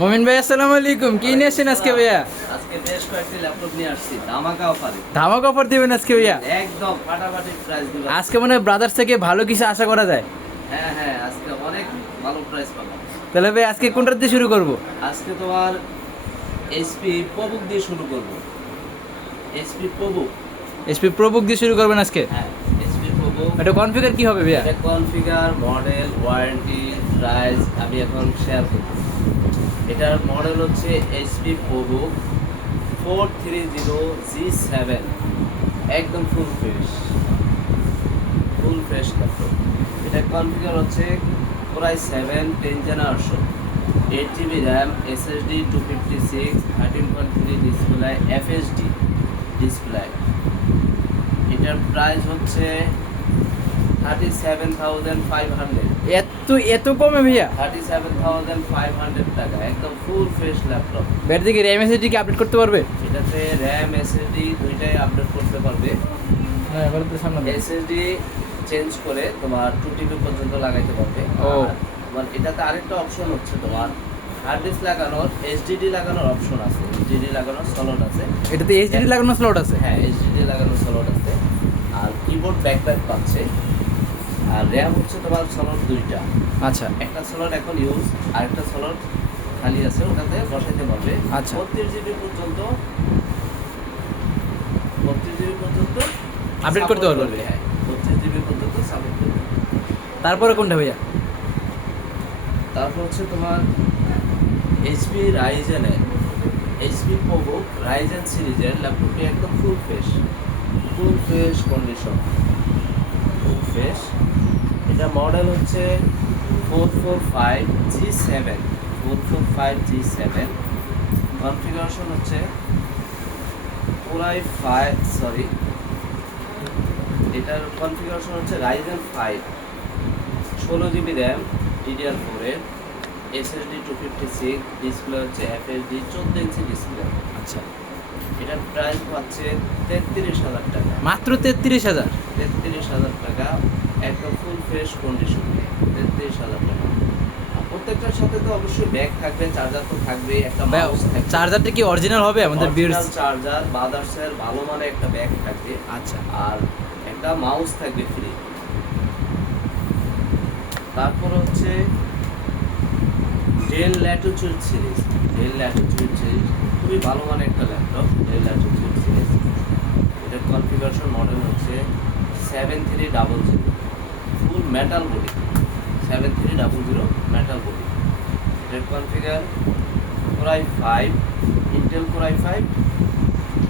মোমিন ভাই আসসালামু আলাইকুম, কি নিয়ে আসছেন আজকে ভাইয়া? আজকে বেশ কয়েকটি ল্যাপটপ নিয়ে আসছি ধামাকা অফারে। ধামাকা অফার দিবেন আজকে ভাইয়া? একদম ফাটাফাটি প্রাইস দিব। আজকে মনে হয় ব্রাদার্স থেকে ভালো কিছু আশা করা যায়। হ্যাঁ হ্যাঁ, আজকে অনেক ভালো প্রাইস পাবো। তাহলে ভাই আজকে কোনটা দিয়ে শুরু করব? আজকে তোমার এইচপি প্রবুক দিয়ে শুরু করব। HP ProBook. এসপি প্রোবুক দিয়ে শুরু করবেন আজকে? হ্যাঁ, এইচপি প্রবুক। এটা কনফিগার কি হবে ভাইয়া? এটা কনফিগার, মডেল, ওয়ারেন্টি, প্রাইস আমি এখন শেয়ার করব। এটার মডেল হচ্ছে এইচপি প্রবুক 430G7, একদম ফুল ফ্রেশ ল্যাপটপ। এটা কনফিগার হচ্ছে Core i7 10 generation, 8GB RAM, SSD 256, 13.3 display, FHD display. এটার প্রাইস হচ্ছে 37,500। এত কমে ভাইয়া? 37,500 টাকা, একদম ফুল ফ্রেশ ল্যাপটপ। ব্যাটারি থেকে র্যাম এসএসডি কি আপডেট করতে পারবে? এটাতে র্যাম এসএসডি দুইটাই আপডেট করতে পারবে। হ্যাঁ, এবার তো সামনে দেখ। এসএসডি চেঞ্জ করে তোমার 2TB পর্যন্ত লাগাইতে পারবে। ও। আর তোমার এটাতে আরেকটা অপশন হচ্ছে তোমার হার্ড ডিস্ক লাগানোর, এইচডিডি লাগানোর অপশন আছে, এইচডিডি লাগানোর স্লট আছে। এটাতে এইচডি লাগানো স্লট আছে? হ্যাঁ, এইচডিডি লাগানোর স্লট আছে। আর কিবোর্ড ব্যাকপ্যাক পাচ্ছে। আর র্যাম হচ্ছে তোমার স্লট দুইটা। আচ্ছা একটা স্লট এখন ইউজ, আর একটা স্লট খালি আছে, ওটাতে বসাইতে পারবে। আচ্ছা। 32GB পর্যন্ত 32GB পর্যন্ত আপডেট করতে support পারবে? হ্যাঁ, 32GB পর্যন্ত সাপোর্ট করবে। তারপরে কোনটা ভাইয়া? তারপর হচ্ছে তোমার এইচপি রাইজেনের এইচপি প্রবুক রাইজেন সিরিজের ল্যাপটপটি একদম full fresh condition, full fresh. এটা মডেল হচ্ছে 445G7, কনফিগারেশন হচ্ছে এটার কনফিগারেশন হচ্ছে রাইজেন 5, 16GB র্যাম, DDR4 এর, SSD 256, ডিসপ্লে হচ্ছে FHD 14 ইঞ্চি ডিসপ্লে। আচ্ছা, এটার প্রাইস পাচ্ছে 33,000 টাকা। মাত্র 33,000? 33,000 টাকা, একদম ফুল ফ্রেশ কন্ডিশন, 33,000 টাকা। আর প্রত্যেকটার সাথে তো অবশ্যই ব্যাগ থাকবে, চার্জার তো থাকবে, একটা মাউস থাকবে। চার্জারটা কি অরিজিনাল হবে আমাদের বিয়ার্স? চার্জার বাদার্সের ভালো মানে একটা ব্যাগ থাকবে। আচ্ছা। আর একটা মাউস থাকবে ফ্রি। তারপর হচ্ছে ডেল ল্যাটিটিউড সিরিজ, খুবই ভালো মানের একটা ল্যাপটপ, ডেল ল্যাটিটিউড সিরিজ। এটার কনফিগারেশন মডেল হচ্ছে 7300, full metal body, 7300 metal body. এটার configure Core i5, Intel Core i5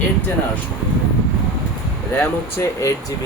8 generation, RAM হচ্ছে 8GB,